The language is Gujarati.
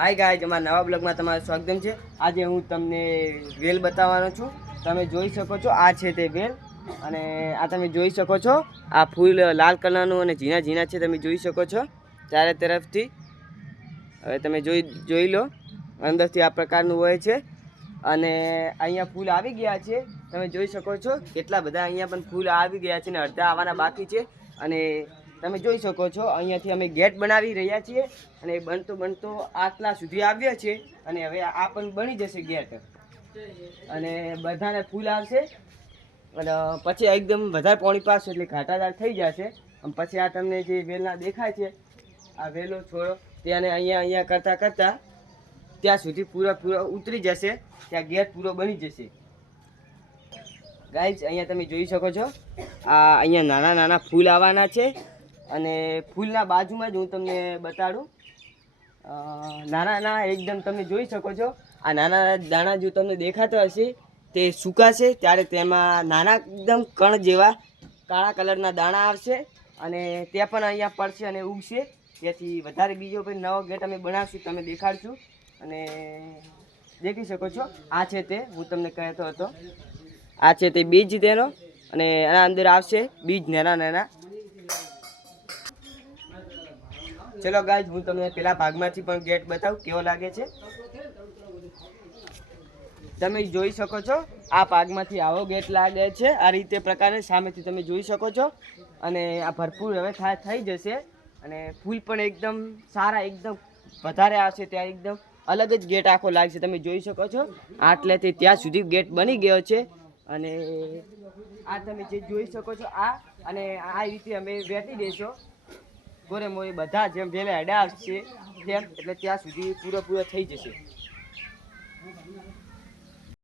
હાય ગાઈઝ, અમારા નવા બ્લોગમાં તમારું સ્વાગત છે। આજે હું તમને વેલ બતાવવાનો છું। તમે જોઈ શકો છો, આ છે તે વેલ અને આ તમે જોઈ શકો છો, આ ફૂલ લાલ કલરનું અને ઝીણા ઝીણા છે, તમે જોઈ શકો છો ચારે તરફથી। હવે તમે જોઈ લો, અંદરથી આ પ્રકારનું હોય છે અને અહીંયા ફૂલ આવી ગયા છે, તમે જોઈ શકો છો કેટલા બધા અહીંયા પણ ફૂલ આવી ગયા છે ને અડધા આવવાના બાકી છે। અને તમે જોઈ શકો છો અહીંયાથી અમે ગેટ બનાવી રહ્યા છીએ અને બનતો આટલા સુધી આવ્યા છે અને હવે આ પણ બની જશે ગેટ અને બધાને ફૂલ આવશે અને પછી એકદમ વધારે પાણી પાશે એટલે ઘાટાદાર થઈ જશે। અને પછી આ તમને જે વેલના દેખાય છે, આ વેલો છોડો ત્યાં અહીંયા કરતાં ત્યાં સુધી પૂરા ઉતરી જશે, ત્યાં ગેટ પૂરો બની જશે। ગાઈઝ, અહીંયા તમે જોઈ શકો છો, આ અહીંયા નાના નાના ફૂલ આવવાના છે અને ફૂલના બાજુમાં જ હું તમને બતાડું, નાના એકદમ તમે જોઈ શકો છો, આ નાના દાણા જો તમને દેખાતા હશે તે સુકાશે ત્યારે તેમાં નાના એકદમ કણ જેવા કાળા કલરના દાણા આવશે અને તે પણ અહીંયા પડશે અને ઉગશે। તેથી વધારે બીજો પણ નવો ગેટ અમે બનાવશું, તમે દેખાડશું અને દેખી શકો છો। આ છે તે હું તમને કહેતો હતો, આ છે તે બીજ તેનો અને એના અંદર આવશે બીજ નાના। ચલો ગાઈઝ, હું તમને પેલા ભાગમાંથી પણ ગેટ બતાવું કેવો લાગે છે। તમે જોઈ શકો છો, આ ભાગમાંથી આવો ગેટ લાગે છે, આ રીતે પ્રકારે સામેથી તમે જોઈ શકો છો અને આ ભરપૂર હવે થઈ જશે અને ફૂલ પણ એકદમ સારા, એકદમ વધારે આવશે, ત્યાં એકદમ અલગ જ ગેટ આખો લાગશે। તમે જોઈ શકો છો આટલેથી ત્યાં સુધી ગેટ બની ગયો છે અને આ તમે જે જોઈ શકો છો આ અને આ રીતે અમે વેટી દેશો ગોરે મોરે બધા જેમ વેલે હેડા આવશે તેમ, એટલે ત્યાં સુધી પૂરો થઈ જશે।